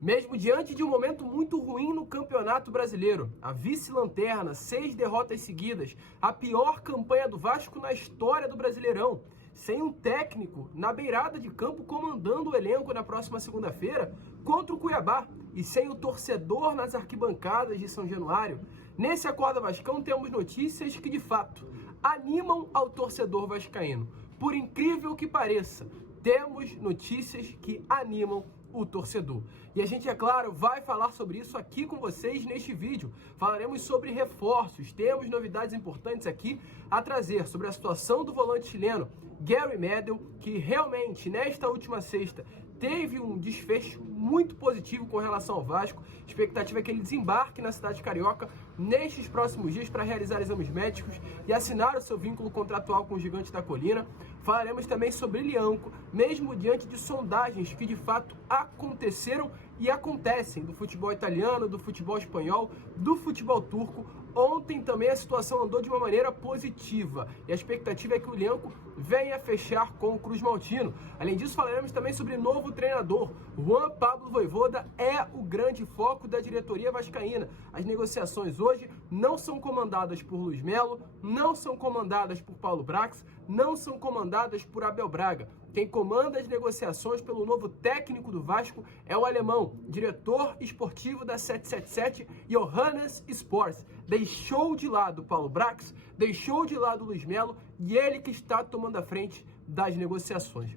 Mesmo diante de um momento muito ruim no Campeonato Brasileiro, a vice-lanterna, 6 derrotas seguidas, a pior campanha do Vasco na história do Brasileirão, sem um técnico na beirada de campo comandando o elenco na próxima segunda-feira contra o Cuiabá e sem o torcedor nas arquibancadas de São Januário, nesse Acorda Vascão temos notícias que de fato animam ao torcedor vascaíno. Por incrível que pareça, temos notícias que animam o torcedor. E a gente, é claro, vai falar sobre isso aqui com vocês neste vídeo. Falaremos sobre reforços, temos novidades importantes aqui a trazer sobre a situação do volante chileno Gary Medel, que realmente nesta última sexta teve um desfecho muito positivo com relação ao Vasco. A expectativa é que ele desembarque na cidade carioca nestes próximos dias para realizar exames médicos e assinar o seu vínculo contratual com o Gigante da Colina. Falaremos também sobre Lianco, mesmo diante de sondagens que de fato aconteceram e acontecem do futebol italiano, do futebol espanhol, do futebol turco. Ontem também a situação andou de uma maneira positiva e a expectativa é que o Lianco venha fechar com o Cruz Maltino. Além disso, falaremos também sobre novo treinador. Juan Pablo Vojvoda é o grande foco da diretoria vascaína. As negociações hoje não são comandadas por Luiz Melo, não são comandadas por Paulo Brax, não são comandadas por Abel Braga. Quem comanda as negociações pelo novo técnico do Vasco é o alemão, diretor esportivo da 777, Johannes Sports. Deixou de lado Paulo Brax, deixou de lado Luiz Melo e ele que está tomando a frente das negociações.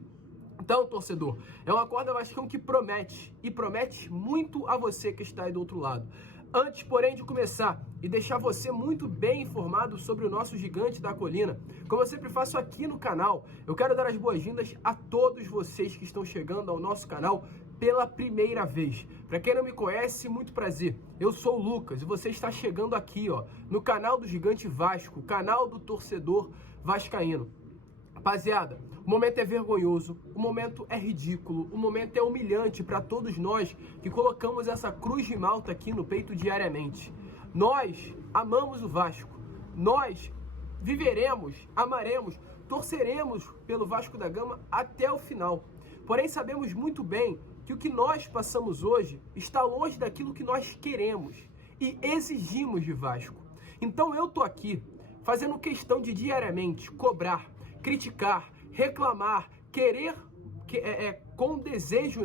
Então, torcedor, é um Acorda Vascão que promete, e promete muito a você que está aí do outro lado. Antes, porém, de começar e deixar você muito bem informado sobre o nosso Gigante da Colina, como eu sempre faço aqui no canal, eu quero dar as boas-vindas a todos vocês que estão chegando ao nosso canal pela primeira vez. Para quem não me conhece, muito prazer. Eu sou o Lucas e você está chegando aqui, no canal do Gigante Vasco, canal do torcedor vascaíno. Rapaziada, o momento é vergonhoso, o momento é ridículo, o momento é humilhante para todos nós que colocamos essa cruz de malta aqui no peito diariamente. Nós amamos o Vasco, nós viveremos, amaremos, torceremos pelo Vasco da Gama até o final. Porém, sabemos muito bem que o que nós passamos hoje está longe daquilo que nós queremos e exigimos de Vasco. Então eu tô aqui fazendo questão de diariamente cobrar, criticar, reclamar, querer com desejo,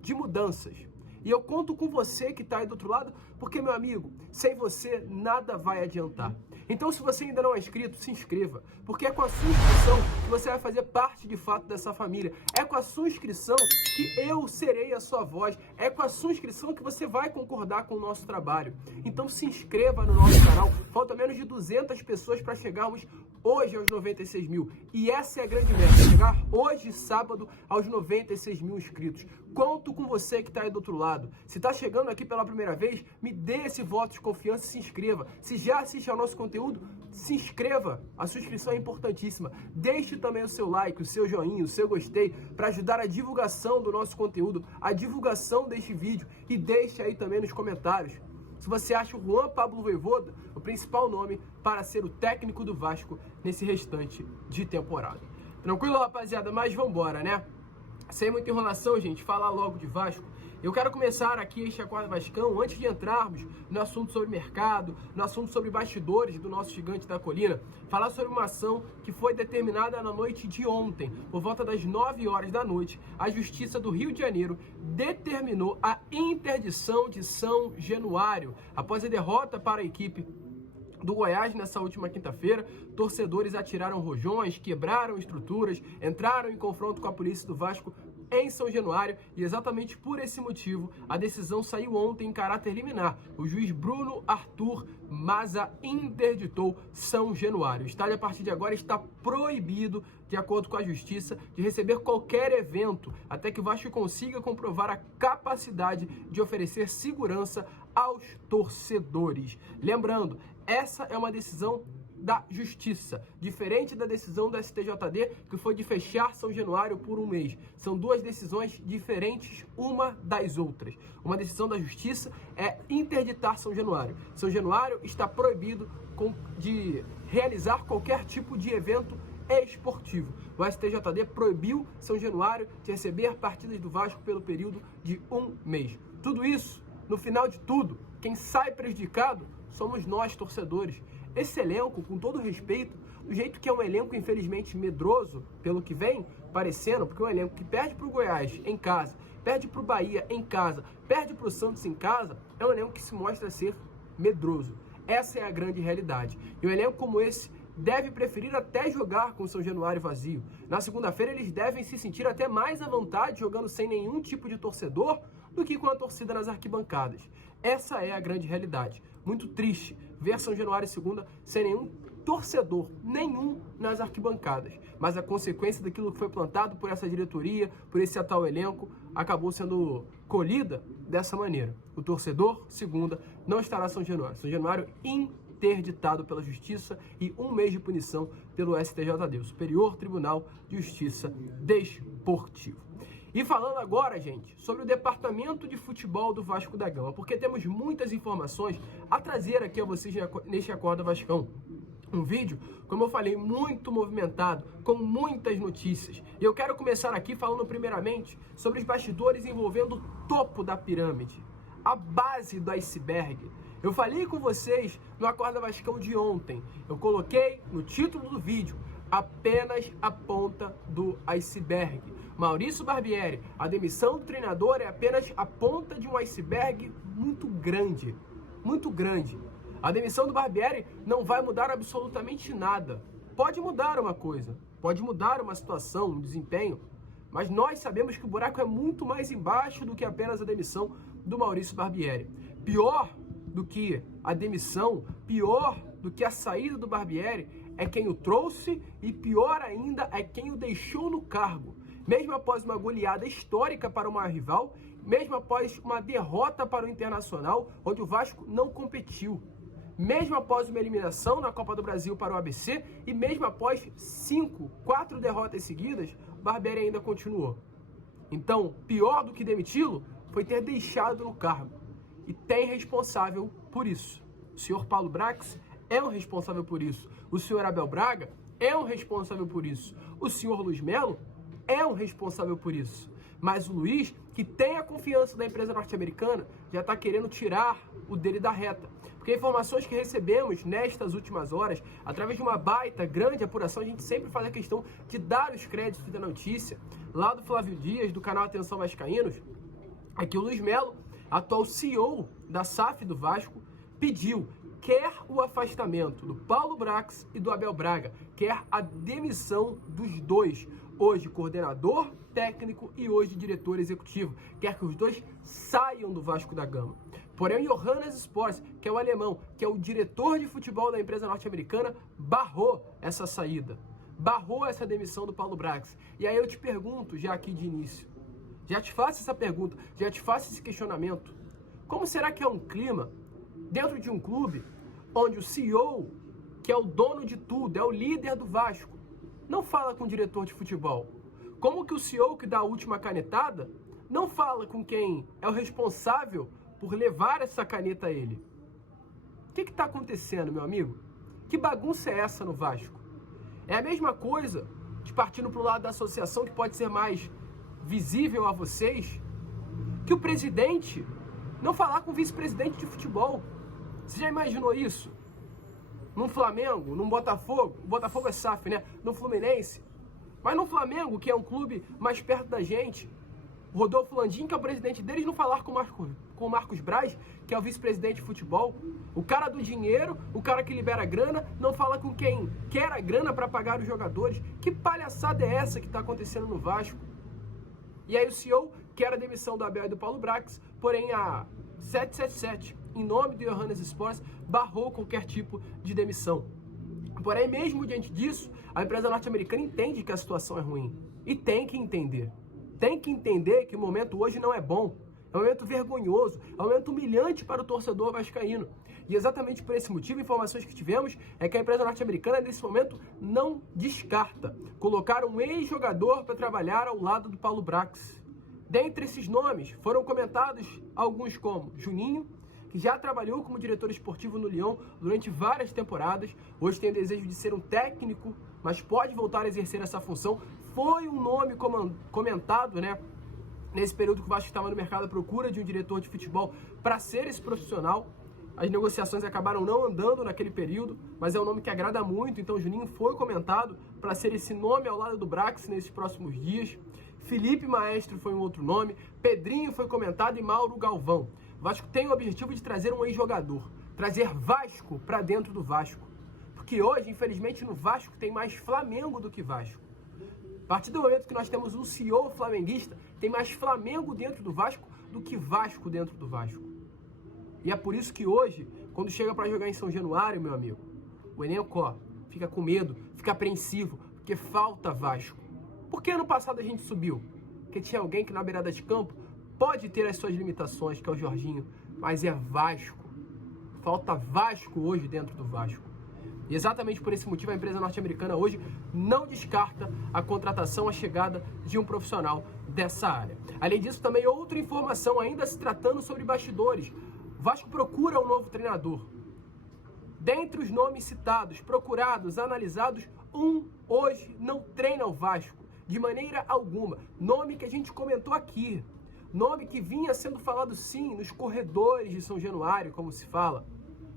de mudanças. E eu conto com você que está aí do outro lado, porque, meu amigo, sem você nada vai adiantar. Então, se você ainda não é inscrito, se inscreva, porque é com a sua inscrição que você vai fazer parte de fato dessa família. É com a sua inscrição que eu serei a sua voz. É com a sua inscrição que você vai concordar com o nosso trabalho. Então, se inscreva no nosso canal. Falta menos de 200 pessoas para chegarmos hoje aos 96 mil. E essa é a grande meta, chegar hoje, sábado, aos 96 mil inscritos. Conto com você que está aí do outro lado. Se está chegando aqui pela primeira vez, me dê esse voto de confiança e se inscreva. Se já assiste ao nosso conteúdo, se inscreva. A sua inscrição é importantíssima. Deixe também o seu like, o seu joinha, o seu gostei, para ajudar a divulgação do nosso conteúdo, a divulgação deste vídeo. E deixe aí também nos comentários se você acha o Juan Pablo Vojvoda o principal nome para ser o técnico do Vasco nesse restante de temporada. Tranquilo, rapaziada? Mas vambora, né? Sem muita enrolação, gente, falar logo de Vasco. Eu quero começar aqui este Acorda Vascão, antes de entrarmos no assunto sobre mercado, no assunto sobre bastidores do nosso Gigante da Colina, falar sobre uma ação que foi determinada na noite de ontem, por volta das 9 horas da noite. A Justiça do Rio de Janeiro determinou a interdição de São Januário. Após a derrota para a equipe do Goiás nessa última quinta-feira, torcedores atiraram rojões, quebraram estruturas, entraram em confronto com a polícia do Vasco em São Januário e exatamente por esse motivo a decisão saiu ontem em caráter liminar. O juiz Bruno Arthur Maza interditou São Januário. O estádio a partir de agora está proibido, de acordo com a Justiça, de receber qualquer evento até que o Vasco consiga comprovar a capacidade de oferecer segurança aos torcedores. Lembrando, essa é uma decisão da Justiça, diferente da decisão do STJD, que foi de fechar São Januário por um mês. São duas decisões diferentes uma das outras. Uma decisão da Justiça é interditar São Januário. São Januário está proibido de realizar qualquer tipo de evento esportivo. O STJD proibiu São Januário de receber partidas do Vasco pelo período de um mês. Tudo isso, no final de tudo, quem sai prejudicado somos nós, torcedores. Esse elenco, com todo respeito, do jeito que é um elenco infelizmente medroso, pelo que vem parecendo, porque é um elenco que perde pro Goiás em casa, perde pro Bahia em casa, perde pro Santos em casa, é um elenco que se mostra ser medroso. Essa é a grande realidade. E um elenco como esse deve preferir até jogar com o São Januário vazio. Na segunda-feira eles devem se sentir até mais à vontade jogando sem nenhum tipo de torcedor do que com a torcida nas arquibancadas. Essa é a grande realidade. Muito triste ver São Januário segunda sem nenhum torcedor, nenhum nas arquibancadas. Mas a consequência daquilo que foi plantado por essa diretoria, por esse atual elenco, acabou sendo colhida dessa maneira. O torcedor, segunda, não estará São Januário. São Januário interditado pela Justiça e 1 mês de punição pelo STJD, o Superior Tribunal de Justiça Desportivo. E falando agora, gente, sobre o departamento de futebol do Vasco da Gama, porque temos muitas informações a trazer aqui a vocês neste Acorda Vascão. Um vídeo, como eu falei, muito movimentado, com muitas notícias. E eu quero começar aqui falando primeiramente sobre os bastidores envolvendo o topo da pirâmide, a base do iceberg. Eu falei com vocês no Acorda Vascão de ontem. Eu coloquei no título do vídeo apenas a ponta do iceberg. Maurício Barbieri, a demissão do treinador é apenas a ponta de um iceberg muito grande. Muito grande. A demissão do Barbieri não vai mudar absolutamente nada. Pode mudar uma coisa, pode mudar uma situação, um desempenho, mas nós sabemos que o buraco é muito mais embaixo do que apenas a demissão do Maurício Barbieri. Pior do que a demissão, pior do que a saída do Barbieri é quem o trouxe e pior ainda é quem o deixou no cargo. Mesmo após uma goleada histórica para o maior rival, mesmo após uma derrota para o Internacional, onde o Vasco não competiu. Mesmo após uma eliminação na Copa do Brasil para o ABC e mesmo após 4 derrotas seguidas, Barbieri ainda continuou. Então, pior do que demiti-lo foi ter deixado no cargo. E tem responsável por isso. O senhor Paulo Brax é um responsável por isso. O senhor Abel Braga é um responsável por isso. O senhor Luiz Melo é um responsável por isso. Mas o Luiz, que tem a confiança da empresa norte-americana, já está querendo tirar o dele da reta. Porque informações que recebemos nestas últimas horas, através de uma baita, grande apuração, a gente sempre faz a questão de dar os créditos da notícia, lá do Flávio Dias, do canal Atenção Vascaínos, é que o Luiz Melo, atual CEO da SAF do Vasco, quer o afastamento do Paulo Brax e do Abel Braga, quer a demissão dos dois, hoje coordenador técnico e hoje diretor executivo, quer que os dois saiam do Vasco da Gama. Porém, o Johannes Sports, que é o alemão, que é o diretor de futebol da empresa norte-americana, barrou essa saída, barrou essa demissão do Paulo Brax. E aí eu te pergunto, já aqui de início, já te faço essa pergunta, já te faço esse questionamento, como será que é um clima dentro de um clube onde o CEO, que é o dono de tudo, é o líder do Vasco, não fala com o diretor de futebol? Como que o CEO que dá a última canetada não fala com quem é o responsável por levar essa caneta a ele? O que está acontecendo, meu amigo? Que bagunça é essa no Vasco? É a mesma coisa de partindo para o lado da associação, que pode ser mais visível a vocês, que o presidente não falar com o vice-presidente de futebol. Você já imaginou isso? Num Flamengo, num Botafogo, o Botafogo é SAF, né? No Fluminense. Mas no Flamengo, que é um clube mais perto da gente, o Rodolfo Landim, que é o presidente deles, não falar com o Marcos Braz, que é o vice-presidente de futebol. O cara do dinheiro, o cara que libera a grana, não fala com quem quer a grana para pagar os jogadores. Que palhaçada é essa que está acontecendo no Vasco? E aí o CEO quer a demissão do Abel e do Paulo Brax, porém a 777, em nome do Johannes Sports, barrou qualquer tipo de demissão. Porém, mesmo diante disso, a empresa norte-americana entende que a situação é ruim. E tem que entender. Tem que entender que o momento hoje não é bom. É um momento vergonhoso, é um momento humilhante para o torcedor vascaíno. E exatamente por esse motivo, informações que tivemos é que a empresa norte-americana, nesse momento, não descarta colocar um ex-jogador para trabalhar ao lado do Paulo Brax. Dentre esses nomes, foram comentados alguns como Juninho, que já trabalhou como diretor esportivo no Lyon durante várias temporadas, hoje tem o desejo de ser um técnico, mas pode voltar a exercer essa função. Foi um nome comentado, né, nesse período que o Vasco estava no mercado à procura de um diretor de futebol para ser esse profissional. As negociações acabaram não andando naquele período, mas é um nome que agrada muito, então o Juninho foi comentado para ser esse nome ao lado do Brax nesses próximos dias. Felipe Maestro foi um outro nome, Pedrinho foi comentado e Mauro Galvão. O Vasco tem o objetivo de trazer um ex-jogador, trazer Vasco para dentro do Vasco. Porque hoje, infelizmente, no Vasco tem mais Flamengo do que Vasco. A partir do momento que nós temos um CEO flamenguista, tem mais Flamengo dentro do Vasco do que Vasco dentro do Vasco. E é por isso que hoje, quando chega para jogar em São Januário, meu amigo, o elenco fica com medo, fica apreensivo, porque falta Vasco. Por que ano passado a gente subiu? Porque tinha alguém que na beirada de campo pode ter as suas limitações, que é o Jorginho, mas é Vasco. Falta Vasco hoje dentro do Vasco. E exatamente por esse motivo a empresa norte-americana hoje não descarta a contratação, a chegada de um profissional dessa área. Além disso, também outra informação, ainda se tratando sobre bastidores. O Vasco procura um novo treinador. Dentre os nomes citados, procurados, analisados, um hoje não treina o Vasco, de maneira alguma. Nome que a gente comentou aqui. Nome que vinha sendo falado sim nos corredores de São Januário, como se fala,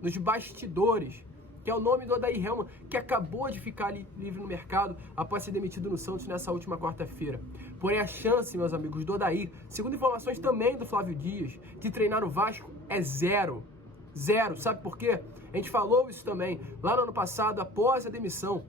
nos bastidores, que é o nome do Odair Hellmann, que acabou de ficar livre no mercado após ser demitido no Santos nessa última quarta-feira. Porém, a chance, meus amigos, do Odair, segundo informações também do Flávio Dias, de treinar o Vasco é zero. Zero. Sabe por quê? A gente falou isso também lá no ano passado, após a demissão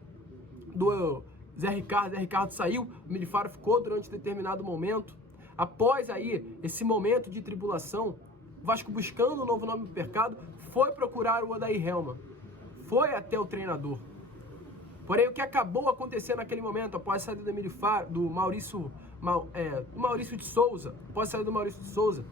do Zé Ricardo. Zé Ricardo saiu, o Milifaro ficou durante determinado momento. Após aí esse momento de tribulação, o Vasco buscando um novo nome no mercado, foi procurar o Odair Hellmann. Foi até o treinador. Porém, o que acabou acontecendo naquele momento, após a saída do Milifaro, do Maurício de Souza, após a saída do Maurício de Souza,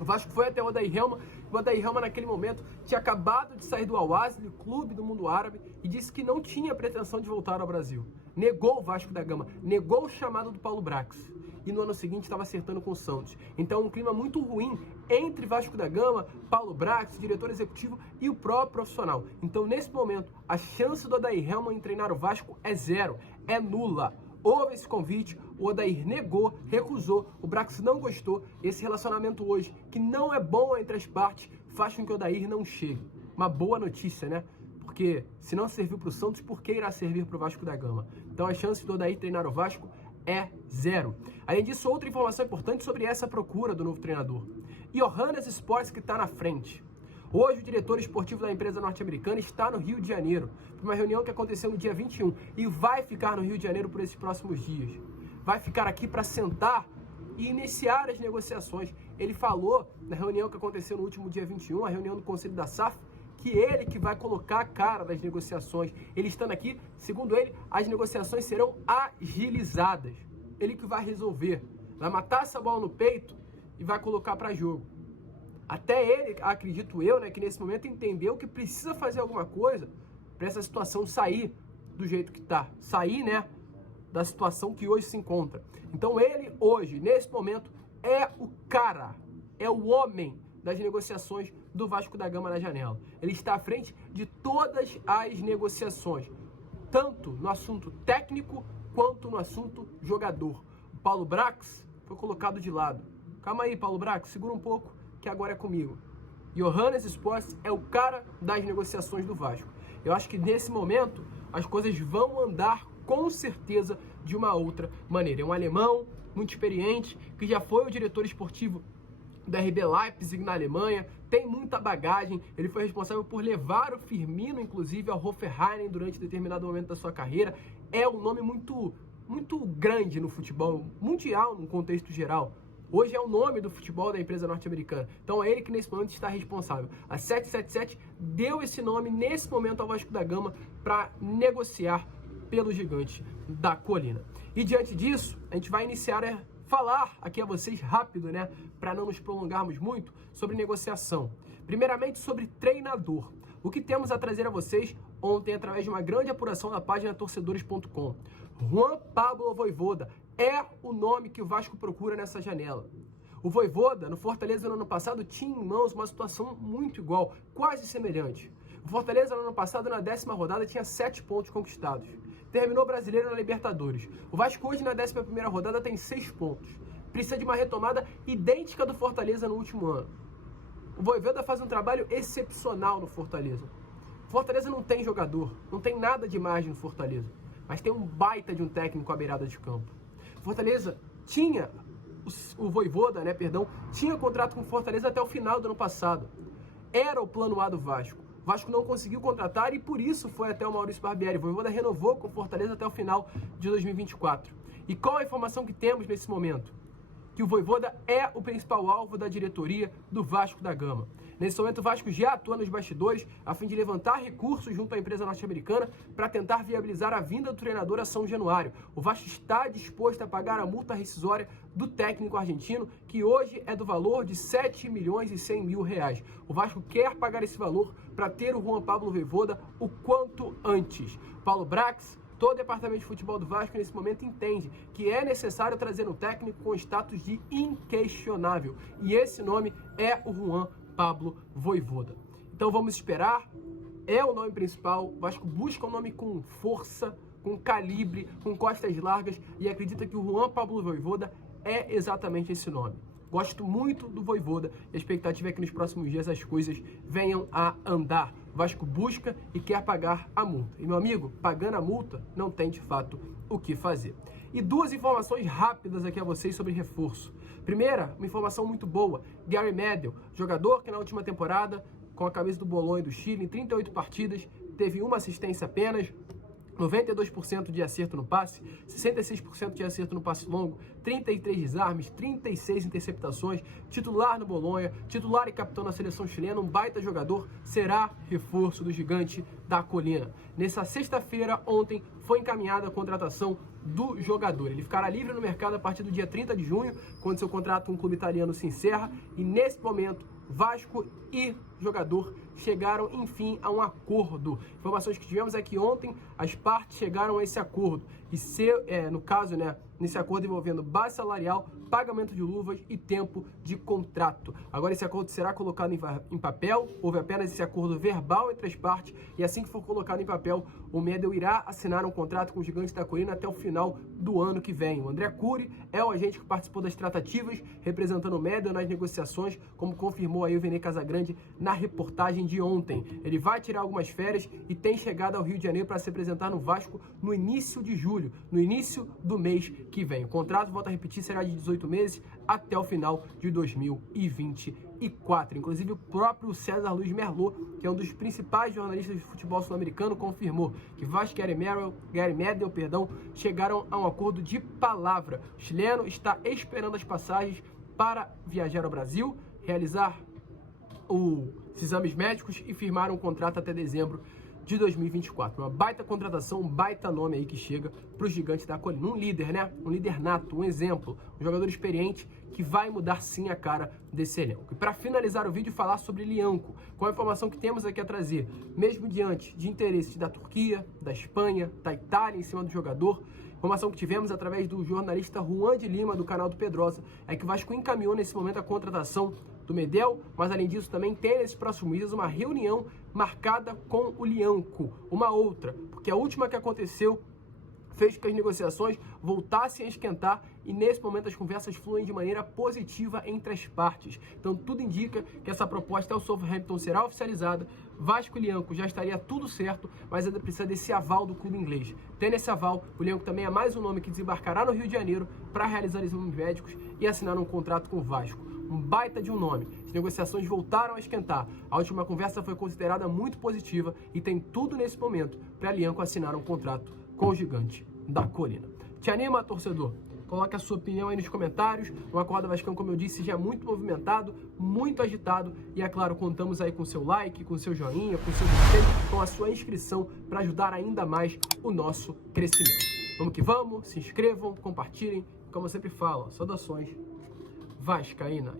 o Vasco foi até o Odair Hellmann. O Odair Hellmann, naquele momento, tinha acabado de sair do Al-Ahly, clube do mundo árabe, e disse que não tinha pretensão de voltar ao Brasil. Negou o Vasco da Gama, negou o chamado do Paulo Brax. E no ano seguinte estava acertando com o Santos. Então, um clima muito ruim entre Vasco da Gama, Paulo Brax, diretor executivo e o próprio profissional. Então, nesse momento, a chance do Odair Hellmann em treinar o Vasco é zero, é nula. Houve esse convite, o Odair negou, recusou, o Brax não gostou. Esse relacionamento hoje, que não é bom entre as partes, faz com que o Odair não chegue. Uma boa notícia, né? Porque se não serviu para o Santos, por que irá servir para o Vasco da Gama? Então a chance do Odair treinar o Vasco é zero. Além disso, outra informação importante sobre essa procura do novo treinador. Johannes Sports, que está na frente. Hoje, o diretor esportivo da empresa norte-americana está no Rio de Janeiro, para uma reunião que aconteceu no dia 21, e vai ficar no Rio de Janeiro por esses próximos dias. Vai ficar aqui para sentar e iniciar as negociações. Ele falou na reunião que aconteceu no último dia 21, a reunião do Conselho da SAF, que ele que vai colocar a cara das negociações. Ele estando aqui, segundo ele, as negociações serão agilizadas. Ele que vai resolver, vai matar essa bola no peito e vai colocar para jogo. Até ele, acredito eu, né, que nesse momento entendeu que precisa fazer alguma coisa para essa situação sair do jeito que está. Sair, né, da situação que hoje se encontra. Então ele hoje, nesse momento, é o cara, é o homem das negociações do Vasco da Gama na janela. Ele está à frente de todas as negociações, tanto no assunto técnico quanto no assunto jogador. O Paulo Brax foi colocado de lado. Calma aí, Paulo Brax, segura um pouco, que agora é comigo. Johannes Sports é o cara das negociações do Vasco. Eu acho que nesse momento as coisas vão andar com certeza de uma outra maneira. É um alemão muito experiente, que já foi o diretor esportivo da RB Leipzig na Alemanha, tem muita bagagem. Ele foi responsável por levar o Firmino, inclusive, ao Hoffenheim durante determinado momento da sua carreira. É um nome muito grande no futebol mundial, no contexto geral. Hoje é o nome do futebol da empresa norte-americana. Então é ele que nesse momento está responsável. A 777 deu esse nome nesse momento ao Vasco da Gama para negociar pelo gigante da colina. E diante disso, a gente vai iniciar falar aqui a vocês rápido, né, para não nos prolongarmos muito, sobre negociação. Primeiramente sobre treinador. O que temos a trazer a vocês ontem através de uma grande apuração da página torcedores.com. Juan Pablo Vojvoda é o nome que o Vasco procura nessa janela. O Vojvoda, no Fortaleza no ano passado, tinha em mãos uma situação muito igual, quase semelhante. O Fortaleza no ano passado, na 10ª rodada, tinha 7 pontos conquistados. Terminou brasileiro na Libertadores. O Vasco hoje, na 11ª rodada, tem 6 pontos. precisa de uma retomada idêntica do Fortaleza no último ano. O Vojvoda faz um trabalho excepcional no Fortaleza. Fortaleza não tem jogador, não tem nada de imagem no Fortaleza, mas tem um baita de um técnico à beirada de campo. Fortaleza tinha, o Vojvoda, tinha contrato com o Fortaleza até o final do ano passado. Era o plano A do Vasco. O Vasco não conseguiu contratar e por isso foi até o Maurício Barbieri. O Vojvoda renovou com o Fortaleza até o final de 2024. E qual a informação que temos nesse momento? Que o Vojvoda é o principal alvo da diretoria do Vasco da Gama. Nesse momento, o Vasco já atua nos bastidores a fim de levantar recursos junto à empresa norte-americana para tentar viabilizar a vinda do treinador a São Januário. O Vasco está disposto a pagar a multa rescisória do técnico argentino, que hoje é do valor de 7 milhões e 100 mil reais. O Vasco quer pagar esse valor para ter o Juan Pablo Vojvoda o quanto antes. Paulo Brax, todo o departamento de futebol do Vasco nesse momento entende que é necessário trazer um técnico com status de inquestionável. E esse nome é o Juan Pablo Vojvoda. Então vamos esperar, é o nome principal. O Vasco busca um nome com força, com calibre, com costas largas e acredita que o Juan Pablo Vojvoda é exatamente esse nome. Gosto muito do Vojvoda e a expectativa é que nos próximos dias as coisas venham a andar. O Vasco busca e quer pagar a multa. E, meu amigo, pagando a multa, não tem de fato o que fazer. E duas informações rápidas aqui a vocês sobre reforço. Primeira, uma informação muito boa. Gary Medel, jogador que na última temporada, com a camisa do Bolonha do Chile, em 38 partidas, teve uma assistência apenas, 92% de acerto no passe, 66% de acerto no passe longo, 33 desarmes, 36 interceptações, titular no Bolonha, titular e capitão na seleção chilena, um baita jogador, será reforço do Gigante da Colina. Nessa sexta-feira, ontem, foi encaminhada a contratação do jogador. Ele ficará livre no mercado a partir do dia 30 de junho, quando seu contrato com o clube italiano se encerra, e nesse momento, Vasco e jogador chegaram, enfim, a um acordo. Informações que tivemos é que ontem as partes chegaram a esse acordo. E no caso, nesse acordo envolvendo base salarial, pagamento de luvas e tempo de contrato. Agora esse acordo será colocado em papel. Houve apenas esse acordo verbal entre as partes e assim que for colocado em papel, o Medel irá assinar um contrato com o Gigante da Colina até o final do ano que vem. O André Cury é o agente que participou das tratativas, representando o Medel nas negociações, como confirmou aí o Vene Casagrande na reportagem de ontem. Ele vai tirar algumas férias e tem chegado ao Rio de Janeiro para se apresentar no Vasco no início de julho, no início do mês que vem. O contrato, volto a repetir, será de 18 meses até o final de 2024. Inclusive, o próprio César Luiz Merlot, que é um dos principais jornalistas de futebol sul-americano, confirmou que Vasco e Gary Medel, chegaram a um acordo de palavra. O chileno está esperando as passagens para viajar ao Brasil, realizar os exames médicos e firmar um contrato até dezembro de 2024. Uma baita contratação, um baita nome aí que chega para o Gigante da Colina. Um líder, Um líder nato, um exemplo, um jogador experiente que vai mudar sim a cara desse elenco. E para finalizar o vídeo, falar sobre Lianco, com a informação que temos aqui a trazer, mesmo diante de interesses da Turquia, da Espanha, da Itália em cima do jogador, informação que tivemos através do jornalista Juan de Lima, do canal do Pedrosa, é que o Vasco encaminhou nesse momento a contratação do Medel, mas além disso também tem nesses próximos dias uma reunião marcada com o Lianco, uma outra, porque a última que aconteceu fez com que as negociações voltassem a esquentar e nesse momento as conversas fluem de maneira positiva entre as partes. Então tudo indica que essa proposta ao Southampton será oficializada. Vasco e Lianco já estaria tudo certo, mas ainda precisa desse aval do clube inglês. Tendo esse aval, o Lianco também é mais um nome que desembarcará no Rio de Janeiro para realizar exames médicos e assinar um contrato com o Vasco. Um baita de um nome. As negociações voltaram a esquentar. A última conversa foi considerada muito positiva e tem tudo nesse momento para Lianco assinar um contrato com o Gigante da Colina. Te anima, torcedor? Coloque a sua opinião aí nos comentários. O Acorda Vascão, como eu disse, já é muito movimentado, muito agitado. E é claro, contamos aí com o seu like, com o seu joinha, com o seu gostei, com a sua inscrição para ajudar ainda mais o nosso crescimento. Vamos que vamos, se inscrevam, compartilhem. Como eu sempre falo, saudações vascaínas.